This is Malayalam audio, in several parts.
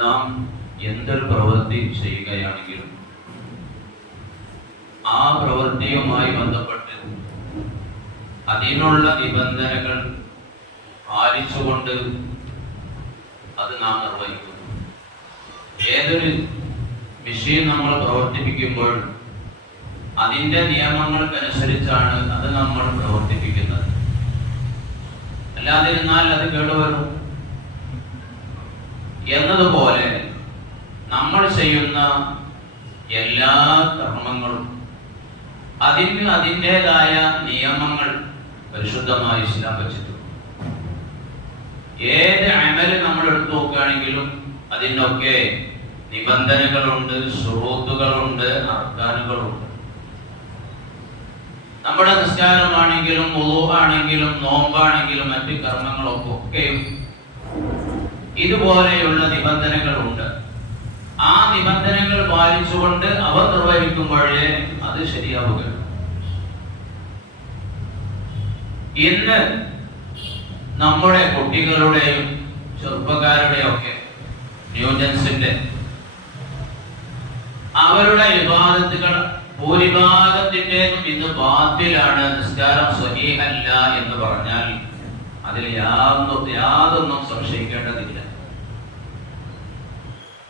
നാം എന്തൊരു പ്രവൃത്തി ചെയ്യുകയാണെങ്കിലും ആ പ്രവൃത്തിയുമായി ബന്ധപ്പെട്ട് അതിനുള്ള നിബന്ധനകൾ പാലിച്ചുകൊണ്ട് അത് നാം നിർവഹിക്കുന്നു. ഏതൊരു വിഷയം നമ്മൾ പ്രവർത്തിപ്പിക്കുമ്പോൾ അതിന്റെ നിയമങ്ങൾക്കനുസരിച്ചാണ് അത് നമ്മൾ പ്രവർത്തിപ്പിക്കുന്നത്. അല്ലാതിരുന്നാൽ അത് കേടുവരും എന്നതുപോലെ നമ്മൾ ചെയ്യുന്ന എല്ലാ കർമ്മങ്ങളും അതിന് അതിന്റെതായ നിയമങ്ങൾ പരിശുദ്ധമായി ഇസ്ലാം വെച്ചിട്ടുണ്ട്. ഏത് അമൽ നമ്മൾ എടുത്തു നോക്കുകയാണെങ്കിലും അതിനൊക്കെ നിബന്ധനകളുണ്ട് സുഹൃത്തുക്കളുണ്ട് അർക്കാനുകളുണ്ട്. നമ്മുടെ നിസ്കാരമാണെങ്കിലും ആണെങ്കിലും നോമ്പാണെങ്കിലും മറ്റ് കർമ്മങ്ങളൊക്കെ ഒക്കെയും ഇതുപോലെയുള്ള നിബന്ധനകളുണ്ട്. ആ നിബന്ധനകൾ പാലിച്ചുകൊണ്ട് അവർ നിർവഹിക്കുമ്പോഴേ അത് ശരിയാവുക. ഇന്ന് നമ്മുടെ കുട്ടികളുടെയും ചെറുപ്പക്കാരുടെയും ഒക്കെ ന്യൂജൻസിന്റെ അവരുടെ വിവാദത്തുകൾ ഭൂരിഭാഗത്തിന്റെതും ഇന്ന് ബാത്തിലാണ് നിസ്കാരം സ്വഹീഹല്ല എന്ന് പറഞ്ഞാൽ അതിൽ യാതൊന്നും യാതൊന്നും സംശയിക്കേണ്ടതില്ല.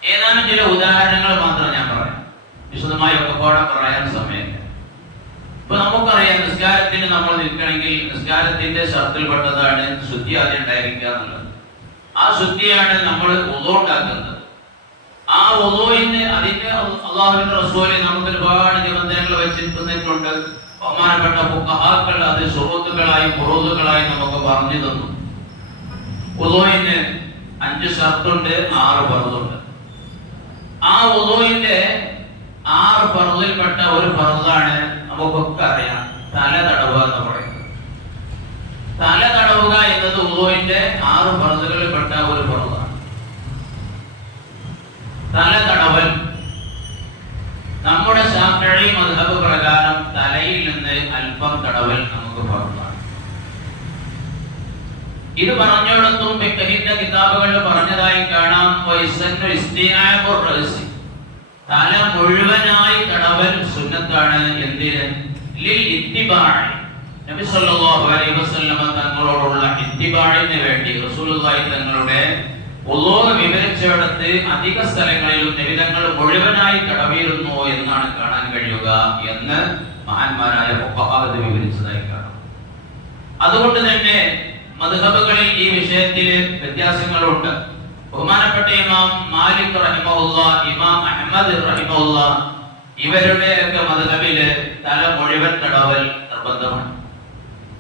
ഏതാനും ചില ഉദാഹരണങ്ങൾ മാത്രം ഞാൻ പറയാം. വിശദമായി ഒക്കെ പാടെ പറയാൻ സമയമില്ല. ഇപ്പൊ നമുക്കറിയാം നിസ്കാരത്തിന് നമ്മൾ നിൽക്കണമെങ്കിൽ നിസ്കാരത്തിന്റെ ശബ്ദത്തിൽപ്പെട്ടതാണ് ശുദ്ധി ആദ്യം ഉണ്ടായിരിക്കുക എന്നുള്ളത്. ആ ശുദ്ധിയാണ് നമ്മൾ ഉതോണ്ടാക്കുന്നത് ആ ഒതോയിന് അതിന്റെ അള്ളാഹുവിന്റെ റസൂൽ നമുക്ക് ഒരുപാട് നിബന്ധനകൾ വെച്ചിട്ടുണ്ട് ബഹുമാനപ്പെട്ട ഫുഖഹാക്കൾ അത് സുഹൃത്തുക്കളായി പുറത്തുകളായി നമുക്ക് പറഞ്ഞു തന്നു. ഒതോയിന് അഞ്ച് ഷർത്തുണ്ട് ആറ് പറതുണ്ട് ആ ഉദോയിന്റെ ആറ് ഫർദിൽപ്പെട്ട ഒരു ഫർദാണ് നമുക്കൊക്കെ അറിയാം. തല തടവുക എന്ന് പറയുന്നത്. തല തടവുക എന്നത് ഉദോയിന്റെ ആറ് ഫർദുകളിൽപ്പെട്ട ഒരു ഫർദാണ് തല തടവൽ നമ്മുടെ ശാസ്ത്രീയ മധബ് പ്രകാരം തലയിൽ നിന്ന് അല്പം തടവൽ നമുക്ക് പറഞ്ഞതാണ് ഇത് പറഞ്ഞിടത്തും ഫിഖഹിന്റെ കിതാബുകളിൽ പറഞ്ഞതായി കാണാം. തല മുഴുവനായി തടവൽ സുന്നത്താണ്. എന്തിന്? നബി സല്ലല്ലാഹു അലൈഹി വസല്ലമ തങ്ങളോടുള്ള ഇത്തിബാഴിന് വേണ്ടി റസൂലുള്ളാഹി തങ്ങളുടെ ഉള്ളോക വിവരിച്ചിടത്ത് അധിക സ്ഥലങ്ങളിലും നിബിധങ്ങൾ മുഴുവനായി തടവിയിരുന്നു എന്നാണ് കാണാൻ കഴിയുക എന്ന് മഹാന്മാരായ വിവരിച്ചതായി കാണാം. അതുകൊണ്ട് തന്നെ മദ്ഹബുകളിൽ ഈ വിഷയത്തിൽ വ്യത്യാസങ്ങളുണ്ട്. ബഹുമാനപ്പെട്ട ഇമാം മാലിക് റഹിമുള്ള ഇമാം അഹമ്മദ് റഹിമുള്ള ഇവരുടെ ഒക്കെ മധുഹബിൽ തല മുഴുവൻ തടവൽ നിർബന്ധമാണ്.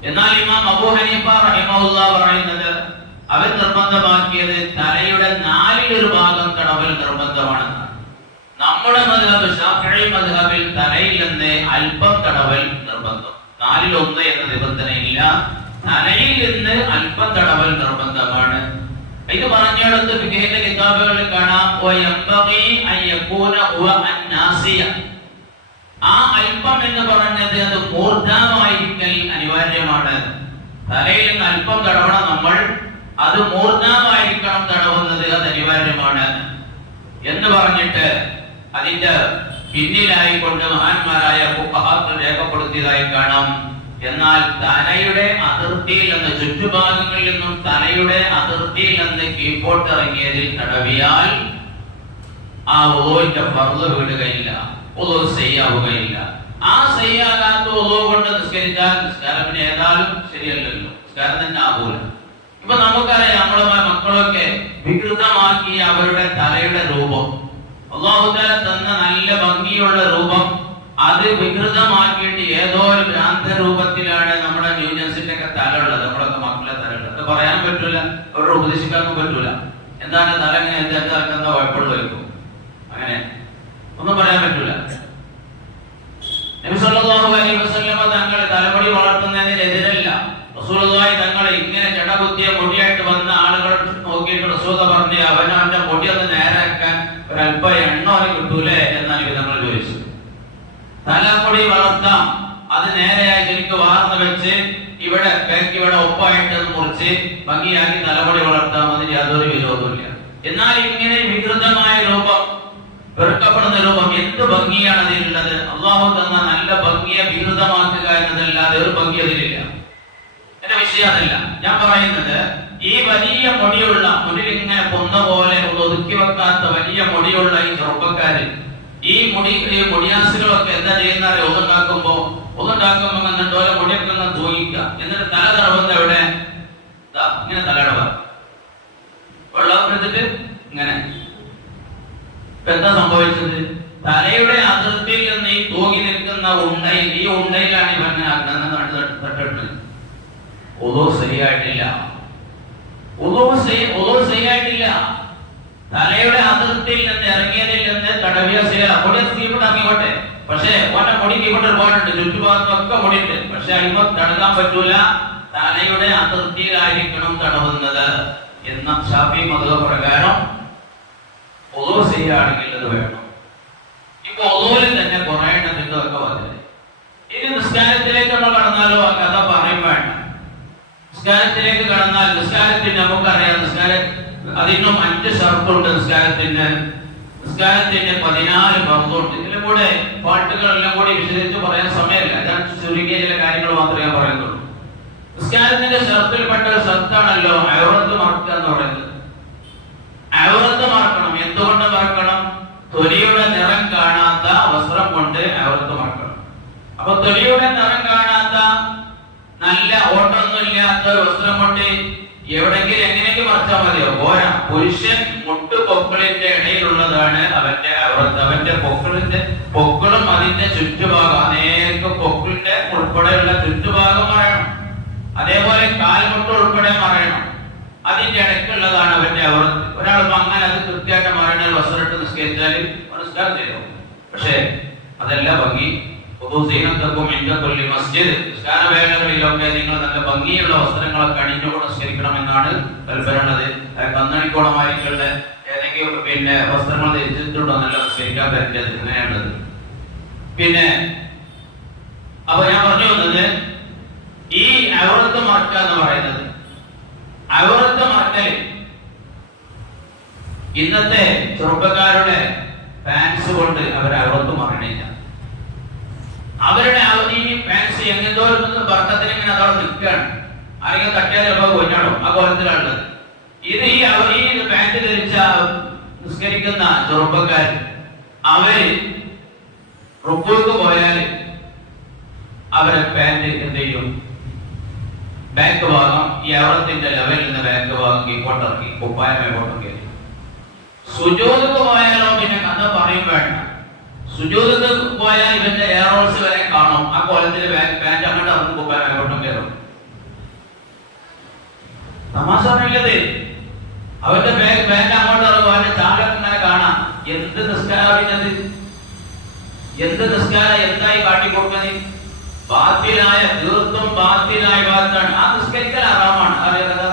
എന്നാൽ ഇമാം അബൂ ഹനീഫ റഹിമുള്ള പറയുന്നത് അവർ നിർബന്ധമാക്കിയത് തലയുടെ നാലിലൊരു ഭാഗം തടവൽ നിർബന്ധമാണെന്നാണ്. നമ്മുടെ മദ്ഹബ് ഷാഫിഈ മദ്ഹബിൽ തലയിൽ നിന്ന് അല്പം തടവൽ നിർബന്ധം. നാലിൽ ഒന്ന് എന്ന നിബന്ധനയില്ല. തലയിൽ നിന്ന് അല്പം തടവൽ നിർബന്ധമാണ്. ഇത് പറഞ്ഞിടത്ത് ഫിഖഹിന്റെ കിതാബുകളിൽ കാണാം. ആ അല്പം എന്ന് പറഞ്ഞത് അത് മൂർധാമായിരിക്കൽ അനിവാര്യമാണ്. തലയിൽ നിന്ന് അല്പം തടവണം നമ്മൾ. അത് മൂർധാമായിരിക്കണം തടവുന്നത് അത് അനിവാര്യമാണ്. എന്ന് പറഞ്ഞിട്ട് അതിന്റെ പിന്നിലായിക്കൊണ്ട് മഹാന്മാരായ രേഖപ്പെടുത്തിയതായി കാണാം. എന്നാൽ തലയുടെ അതിർത്തിയിൽ നിന്ന് ചുറ്റുഭാഗങ്ങളിൽ നിന്നും തലയുടെ അതിർത്തിയിൽ നിന്ന് കീഴ്പോട്ടിറങ്ങിയതിൽ തടവിയാൽ ആ ഓന്റെ ഫർൾ വീടുകയില്ല ഒതു ചെയ്യാവുകയില്ല ആ ചെയ്യാകാത്ത ഒതു കൊണ്ട് നിസ്കരിച്ചാൽ നിസ്കാരം ഏതായാലും ശരിയല്ലല്ലോ. നിസ്കാരം തന്നെ ആകൂല ഇപ്പൊ നമുക്കറിയാം നമ്മളെ മക്കളൊക്കെ വികൃതമാക്കിയ അവരുടെ തലയുടെ രൂപം. അള്ളാഹുദാല തന്ന നല്ല ഭംഗിയുള്ള രൂപം അത് വികൃതമാക്കിയിട്ട് ഏതോ ഒരു ഭ്രാന്ത രൂപത്തിലാണ് നമ്മുടെ ന്യൂജൻസിന്റെ ഒക്കെ തലയുള്ളത്. നമ്മളൊക്കെ മക്കളെ തലയുള്ളത്. അത് പറയാൻ പറ്റൂല. അവരോട് ഉപദേശിക്കാനും പറ്റൂല. എന്താണ് തല ഇങ്ങനെ എന്താ കുഴപ്പമുള്ള വയ്ക്കും അങ്ങനെ. ഒന്നും പറയാൻ പറ്റൂല. തങ്ങൾ തലമുടി വളർത്തുന്നതിനെതിരല്ല. തങ്ങൾ ഇങ്ങനെ ചടകുത്തിയ മുടിയായിട്ട് വന്ന ആളുകൾ ഭംഗിയാക്കി തലമുടി വളർത്താം അതിന് യാതൊരു വിരോധമില്ല എന്നാൽ ഇങ്ങനെ വികൃതമായ രൂപം വെറുക്കപ്പെടുന്ന രൂപം എന്ത് ഭംഗിയാണ് അതിലുള്ളത്? അള്ളാഹു തന്ന നല്ല ഭംഗിയെ വികൃതമാക്കുക എന്നതല്ലാതെ ഒരു ഭംഗി അതിലില്ല. എന്റെ വിഷയം അതല്ല. ഞാൻ പറയുന്നത് ഈ വലിയ മുടിയുള്ള മുന്നിൽ ഇങ്ങനെ പൊന്ന പോലെ ഒതുക്കി വെക്കാത്ത വലിയ മുടിയുള്ള ഈ ചെറുപ്പക്കാര് ഈ മുടി ഈ മുടിയാസുകളൊക്കെ എന്താ ചെയ്യുന്ന ഒതുണ്ടാക്കുമ്പോ ഒതുണ്ടാക്കുമ്പോ എന്നിട്ട് ഓരോ മുടിയൊക്കെ തൂങ്ങിക്കുക. എന്നിട്ട് തല തടവുന്ന എവിടെ? ഇങ്ങനെ വെള്ളം എടുത്തിട്ട് ഇങ്ങനെ. എന്താ സംഭവിച്ചത്? തലയുടെ അതിർത്തിയിൽ നിന്ന് ഈ തൂങ്ങി നിൽക്കുന്ന ഉണ്ടയിൽ ഈ ഉണ്ടയിലാണ് ഇവൻ ആക്കുന്നത് തട്ടിടുന്നത് ഒതോ ശരിയായിട്ടില്ല. ഒതോ ഒതോ ശരിയായിട്ടില്ല. തലയുടെ അതിർത്തിയിൽ നിന്ന് ഇറങ്ങിയതിൽ നിന്ന് തടവിയ ശരിയല്ല മുടി കീഴ്പോട്ട് ഇറങ്ങിക്കോട്ടെ. പക്ഷേ ഓന്റെ മുടി കീഴ്പോട്ട് ഒരുപാടുണ്ട് ചുറ്റുഭാഗത്തൊക്കെ മുടിയുണ്ട് പക്ഷെ അതിപ്പോ തടുക്കാൻ പറ്റൂല. തലയുടെ അതിർത്തിയിലായിരിക്കണം തടവുന്നത് എന്ന ഷാഫി മത പ്രകാരം ഒതു ചെയ്യുകയാണെങ്കിൽ അത് വേണം. ഇപ്പൊ ഒതുവിൽ തന്നെ കുറെ ഒക്കെ വന്നില്ലേ ഇനി നിസ്കാരത്തിലേക്കുള്ള കടന്നാലോ ആ കഥ പറയും വേണ്ട. നിസ്കാരത്തിലേക്ക് കടന്നാൽ നിസ്കാരത്തിന് നമുക്കറിയാം നിസ്കാരം അതിനും അഞ്ച് ഷർട്ടുണ്ട് നിസ്കാരത്തിന്. നിസ്കാരത്തിന് പതിനാല് ഭർത്തുണ്ട് ഇതിലും കൂടെ പാട്ടുകളെല്ലാം കൂടി വിശദീകരിച്ച് പറയാൻ സമയമില്ല. ഞാൻ ചുരുങ്ങിയ ചില കാര്യങ്ങൾ മാത്രമേ ഞാൻ പറയുന്നുള്ളൂ. നിസ്കാരത്തിന്റെ ഷർത്തിൽപ്പെട്ട ഒരു ഷർത്താണല്ലോ അയറത്ത് മറക്കുക എന്ന് പറയുന്നത്. അയറത്ത് മറക്കണം എന്തുകൊണ്ട് മറക്കണം? തൊലിയുടെ നിറം കാണാത്ത വസ്ത്രം കൊണ്ട് അയറത്ത് മറക്കണം അപ്പൊ തൊലിയുടെ നിറം കാണാത്ത നല്ല ഓട്ടൊന്നുമില്ലാത്ത ഒരു വസ്ത്രം കൊണ്ട് എവിടെങ്കിലും എങ്ങനെയെങ്കിലും മറച്ചാൽ മതിയോ? പോരാ. പുരുഷൻ മുട്ടു പൊക്കിളിന്റെ ഇടയിലുള്ളതാണ് അവന്റെ അവറത്ത് അവന്റെ പൊക്കിളിന്റെ പൊക്കിളും അതിന്റെ ചുറ്റുഭാഗം. അനേക പൊക്കിളിന്റെ ഉൾപ്പെടെയുള്ള ചുറ്റുഭാഗം മറയണം അതേപോലെ ഉൾപ്പെടെ മറയണം അതിന്റെ ഇടയ്ക്കുള്ളതാണ് അവന്റെ അവർ. ഒരാൾ അങ്ങനെ അത് കൃത്യമായിട്ട് മറയണ ഒരു വസ്ത്രം ഇട്ട് നിസ്കരിച്ചാൽ നിസ്കാരം ചെയ്തു. പക്ഷേ അതല്ല ഭംഗി. മസ്ജിദ്. നിങ്ങൾ നല്ല ഭംഗിയുള്ള വസ്ത്രങ്ങളൊക്കെ അണിഞ്ഞുകൊണ്ട് നിസ്കരിക്കണമെന്നാണ് കൽപ്പനത് കന്നണിക്കോണമായിട്ടുള്ള ഏതെങ്കിലും പിന്നെ വസ്ത്രങ്ങൾ ധരിച്ചിട്ടുണ്ടോ നല്ല നിസ്കരിക്കാൻ പറ്റിയത് പിന്നെ അപ്പൊ ഞാൻ പറഞ്ഞു വന്നത് ഈ അവറത്ത് മറക്കുക എന്ന് പറയുന്നത് അവറത്ത് മറക്കൽ ഇന്നത്തെ ചെറുപ്പക്കാരുടെ ഫാൻസ് കൊണ്ട് അവർ അവറത്ത് മറണില്ല. അവരുടെ അവധി ഫാൻസ് എങ്ങനെന്തോരം ഭർത്തത്തിന് ഇങ്ങനെ അതവിടെ നിൽക്കുകയാണ്. ആരെങ്കിലും തട്ടിയാൽ ചിലപ്പോൾ കൊഞ്ഞാടും ആ കോലത്തിലുള്ളത് ഇത് ഈ അവർ ഈ ധരിച്ച നിസ്കരിക്കുന്ന ചെറുപ്പക്കാർ അവർ റുപ്പോക്ക് പോയാൽ അവരെ പാന്റ് എന്ത് ചെയ്യും? ബാക്ക് ഭാഗം ഈ അവറത്തിന്റെ ലെവലിൽ നിന്ന് ബാക്ക് ഭാഗം കീഴ്പോട്ടിറക്കി കുപ്പായ പോട്ടിറക്കി സുജോതക്ക് പോയാലോ പിന്നെ കഥ പറയും വേണ്ട. സുജൂദത്ത് പോയാൽ ഇവന്റെ എയറോൾസ് വരെ കാണും. ആ കോലത്തിൽ പാന്റ് അങ്ങോട്ട് അവർക്ക് കുപ്പായ മേപ്പോട്ടും കയറും തമാശ പറഞ്ഞത് അവന്റെ പാന്റ് അങ്ങോട്ട് ഇറങ്ങും അവന്റെ ഇങ്ങനെ കാണാം. എന്ത് നിസ്കാരം എന്ത് നിസ്കാരം? എന്തായി കാട്ടിക്കൊടുക്കുന്നത് ബാത്തിലായ തീർത്തും ബാത്തിലായ ഇബാദത്താണ്. ആ നിസ്കരിക്കൽ ഹറാമാണ്. അറിയാതെ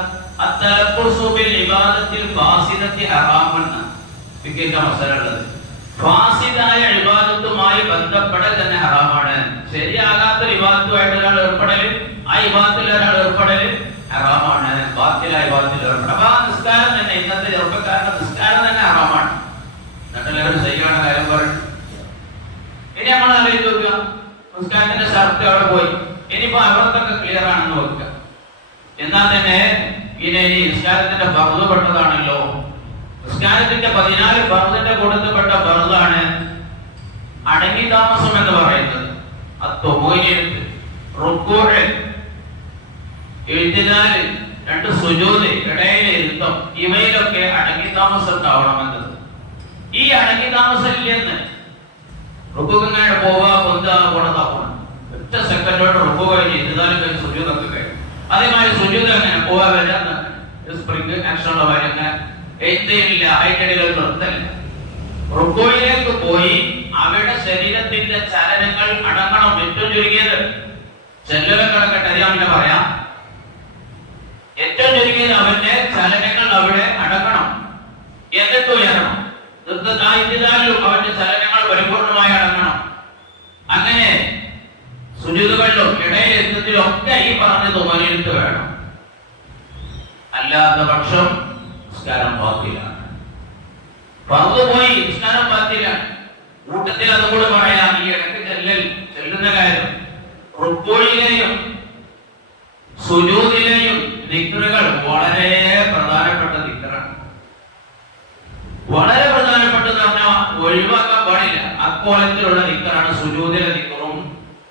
അത്തലപ്പുസുബിൽ ഇബാദത്തിൽ ഫാസിദത്തി ഹറാമെന്ന് വിക്കേറ്റ മസാല ഫാസിദായ ഇബാദത്തുമായി ബന്ധപ്പെടൽ തന്നെ ഹറാമാണ്. ശരിയാകാത്ത വിവാദത്തുമായിട്ട് ഒരാൾ ഏർപ്പെടൽ ആ വിവാദത്തിൽ ഒരാൾ ഏർപ്പെടൽ ഹറാമാണ്. ബാത്തിലായ വിവാദത്തിൽ ഏർപ്പെടൽ. ആ നിസ്കാരം തന്നെ ഇന്നത്തെ ചെറുപ്പക്കാരുടെ നിസ്കാരം തന്നെ ഹറാമാണ്. എന്നിട്ടല്ലേ അവർ ചെയ്യുവാണ് കാര്യം പറയുന്നത് ഇനി നമ്മൾ ആലോചിച്ച് നിസ്കാരത്തിന്റെ ഷർട്ട് അവിടെ പോയി. ഇനിയിപ്പോ അവർക്കൊക്കെ ക്ലിയർ ആണെന്ന് നോക്കുക എന്നാൽ തന്നെ ഇനി ഈ നിസ്കാരത്തിന്റെ ബർദ് പെട്ടതാണല്ലോ. നിസ്കാരത്തിന്റെ പതിനാല് ബർദിന്റെ കൂട്ടത്തിൽപ്പെട്ട ബർദാണ് അടങ്ങി താമസം എന്ന് പറയുന്നത്. അത്തൊമൂര്യത്ത് റുക്കൂഴ് എഴുതിനാല് രണ്ട് സുജൂത് ഇടയിലെ ഇരുത്തം ഇവയിലൊക്കെ അടങ്ങി താമസം ഉണ്ടാവണമെന്നത്. ഈ അടങ്ങി താമസം ഇല്ലെന്ന് റുക്കുങ്ങനെ പോവാ പൊന്താ പോണതാ പോണം ഒറ്റ സെക്കൻഡോട് റുക്കു കഴിഞ്ഞ് ഇരുന്നാലും കഴിഞ്ഞ് സുജൂതൊക്കെ കഴിഞ്ഞു. അതേമാതിരി സുജൂത് അങ്ങനെ പോവാ വരാൻ സ്പ്രിംഗ് ആക്ഷനുള്ള കാര്യം അങ്ങനെ എന്തില്ല അതിനിടയിൽ നിർത്തല്ല റുക്കോയിലേക്ക് പോയി അവരുടെ ശരീരത്തിന്റെ ചലനങ്ങൾ അടങ്ങണം ഏറ്റവും ചുരുങ്ങിയത്. ചെല്ലലൊക്കെ അടക്കട്ടെ അത് ഞാൻ പിന്നെ പറയാം. ഏറ്റവും ചുരുങ്ങിയത് അവന്റെ ചലനങ്ങൾ അവിടെ അടങ്ങണം. എന്നിട്ട് ഉയരണം. അവന്റെ ചലനങ്ങൾ പരിപൂർണമായി അടങ്ങണം. അങ്ങനെ സുജൂതുകളിലും ഇടയിലെത്തത്തിലും ഒക്കെ ഈ പറഞ്ഞ തുമലിട്ട് വേണം അല്ലാത്ത പക്ഷം നിസ്കാരം പാത്തിലാണ് ഫർദ് പോയി നിസ്കാരം ബാത്തിലാണ് കൂട്ടത്തിൽ അതുകൂടെ പറയാം ഈ ഇടയ്ക്ക് ചെല്ലൽ ചെല്ലുന്ന കാര്യം. റുക്കോയിലെയും സുജൂതിലെയും ദിക്റുകൾ വളരെ പ്രധാനപ്പെട്ട ദിക്റാണ് വളരെ ഒഴിവാക്കാൻ പാടില്ല. അക്കോലത്തിലുള്ള ദിക്റാണ് സുജൂദിലെ ദിക്റും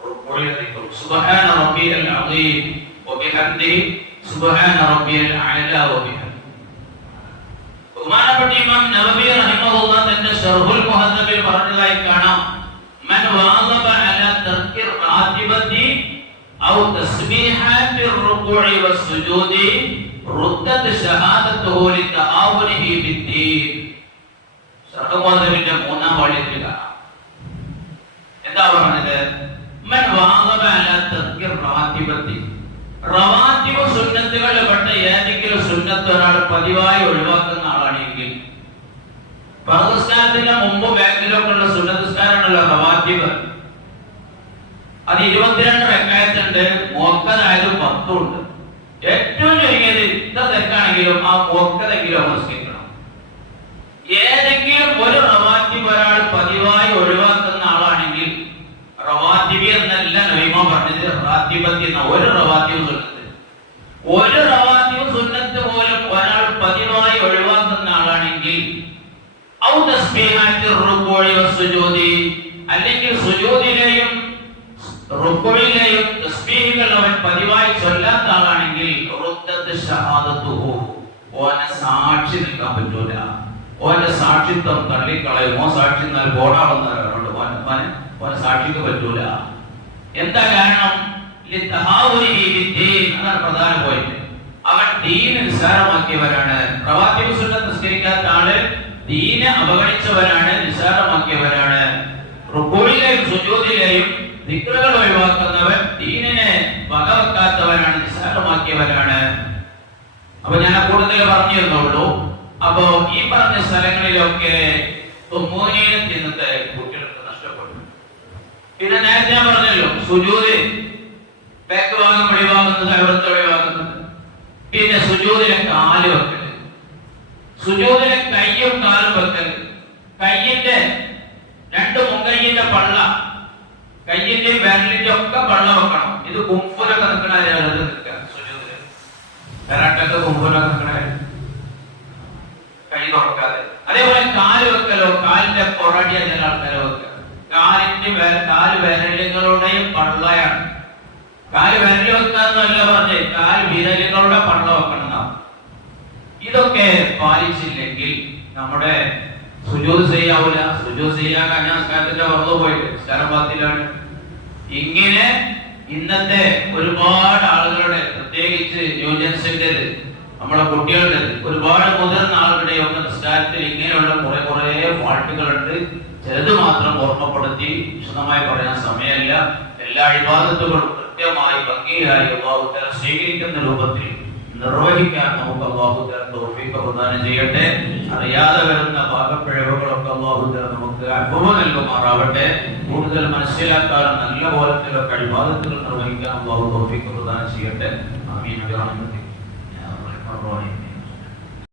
റുക്കോയിലെ ദിക്റും സുബ്ഹാന റബ്ബിയൽ അദീം. വബിഹംദി. സുബ്ഹാന റബ്ബിയൽ അഅല വബിഹംദി ബഹുമാനപ്പെട്ട ഇമാം നവവി റഹിമഹുള്ള തന്റെ ഷർഹുൽ മുഹദ്ദബിൽ പറഞ്ഞതായി കാണാം. മൻ വാദബ അല തർക്കിർ റാതിബതി ഔ തസ്ബീഹാത്തി റുകൂഇ വസ്സുജൂദി റുദ്ദത് ഷഹാദത്തുഹു ലിതആവുനിഹി ബിദ്ദീൻ ഷർഹുൽ മുഹദ്ദബിന്റെ മൂന്നാം വാള്യത്തിൽ കാണാം എന്താ പറഞ്ഞത് മൻ വാദബ അല തർക്കി റാത്തിബത്തി റവാത്തിബ് സുന്നത്തുകളിൽ പെട്ട ഏതെങ്കിലും സുന്നത്ത് ഒരാൾ പതിവായി ഒഴിവാക്കുന്ന ആളാണെങ്കിൽ പ്രദസ്കാരത്തിന്റെ മുമ്പ് ബാക്കിലൊക്കെ ഉള്ള സുന്നതസ്കാരമുള്ള റവാത്തിബ് അത് ഇരുപത്തിരണ്ട് വെക്കായത്തുണ്ട് ഉണ്ട് ഏറ്റവും ചുരുങ്ങിയത് ഇത്ര തിരക്കാണെങ്കിലും ആ മോക്കതെങ്കിലും നമസ്കരിക്കണം ഏതെങ്കിലും ഒരു റവാറ്റിബ് ഒരാൾ പതിവായി ഒഴിവാക്കുന്ന ആളാണെങ്കിൽ റവാറ്റിബി എന്നല്ല നബിമ പറഞ്ഞത് റാത്തിബത്തി എന്ന ഒരു റവാത്തിബ് സുന്നത്ത്. ഒരു റവാത്തിബ് സുന്നത്ത് പോലും ഒരാൾ പതിവായി ഒഴിവാക്കുന്ന ആളാണെങ്കിൽ ഔ തസ്ബീഹാത്തി റുക്കൂഇ വസ്സുജൂദി അല്ലെങ്കിൽ സുജൂദിലെയും റുക്കൂഇലെയും തസ്ബീഹുകൾ പതിവായി ചൊല്ലാത്ത ആളാണെങ്കിൽ ഓനെ സാക്ഷി നിൽക്കാൻ പറ്റൂല. ഓന്റെ സാക്ഷിത്വം തള്ളിക്കളയുമോ സാക്ഷി എന്നാൽ ബോർഡാവുന്നവരോട് ഓനെ ഓനെ സാക്ഷിക്ക് പറ്റൂല. എന്താ കാരണം. അതാണ് പ്രധാന പോയിന്റ് അവൻ ദീന് നിസ്സാരമാക്കിയവരാണ്. പ്രവാചക സുന്നത്ത് നിസ്കരിക്കാത്ത ആൾ ദീനെ അവഗണിച്ചവരാണ് നിസ്സാരമാക്കിയവരാണ്. റുക്കൂഴിലെയും സുജൂദിലെയും ദിക്റുകൾ ഒഴിവാക്കുന്നവൻ ദീനിനെ വകവെക്കാത്തവരാണ് നിസ്സാരമാക്കിയവരാണ് അപ്പൊ ഞാൻ കൂടുതൽ പറഞ്ഞിരുന്നുള്ളൂ. അപ്പോ ഈ പറഞ്ഞ സ്ഥലങ്ങളിലൊക്കെ തുമ്മൂനിയിലെ ഇന്നത്തെ കുട്ടികൾക്ക് നഷ്ടപ്പെട്ടു പിന്നെ നേരത്തെ ഞാൻ പറഞ്ഞല്ലോ സുജൂദ് ബാക്ക് ഭാഗം ഒഴിവാക്കുന്നത് അവിടുത്തെ ഒഴിവാക്കുന്നത് പിന്നെ സുജൂതിലെ കാൽ വെക്കൽ. സുജൂതിലെ കയ്യും കാലും വെക്കൽ. കയ്യിന്റെ രണ്ട് മുങ്കയ്യന്റെ പള്ള കയ്യിന്റെയും വിരലിന്റെ ഒക്കെ വെള്ളം വെക്കണം. ഇത് കുംഫുലൊക്കെ നിൽക്കണ അയാളത് നിൽക്കുക? കരാട്ടൊക്കെ കുംഫുലൊക്കെ നിൽക്കണ കൈ തുറക്കാതെ. അതേപോലെ കാൽ വെക്കലോ? കാലിന്റെ പൊറടി ചില ആൾക്കാരെ വെക്കുക. കാലിന്റെ കാൽ വിരലുകളുടെയും പള്ളയാണ്. കാൽ വിരൽ വെക്കാന്നല്ല പറഞ്ഞേ. കാൽ വിരലുകളുടെ പള്ള വെക്കണം ഇതൊക്കെ പാലിച്ചില്ലെങ്കിൽ നമ്മുടെ സുജോത് ചെയ്യാവൂല സുജോത് ചെയ്യാൻ കഴിഞ്ഞ സ്കാരത്തിന്റെ പുറത്തു പോയിട്ട്. സ്കാരപാത്തിലാണ് ഇങ്ങനെ ഇന്നത്തെ ഒരുപാട് ആളുകളുടെ പ്രത്യേകിച്ച് ന്യൂജൻസിന്റേത് നമ്മുടെ കുട്ടികളുടെ ഒരുപാട് മുതിർന്ന ആളുകളുടെ ഒക്കെ നിസ്കാരത്തിൽ ഇങ്ങനെയുള്ള കുറെ കുറെ ഫാൾട്ടുകളുണ്ട്. ചിലത് മാത്രം ഓർമ്മപ്പെടുത്തി വിശദമായി പറയാൻ സമയമല്ല. എല്ലാ അഴിബാധത്തുകളും കൃത്യമായി ഭംഗിയായി സ്വീകരിക്കുന്ന രൂപത്തിൽ നിർവഹിക്കാൻ നമുക്ക് അള്ളാഹുത്തല തൗഫീഖ് പ്രദാനം ചെയ്യട്ടെ. അറിയാതെ വരുന്ന പാകപ്പിഴവുകളൊക്കെ അള്ളാഹുത്തല നമുക്ക് അനുഭവം നൽകുമാറാവട്ടെ. കൂടുതൽ മനസ്സിലാക്കാനും നല്ല പോലത്തിലുള്ള കഴിവാദത്തുകൾ നിർവഹിക്കാൻ അള്ളാഹു തൗഫീഖ് പ്രദാനം ചെയ്യട്ടെ. റഹ്മാൻ റഹീം.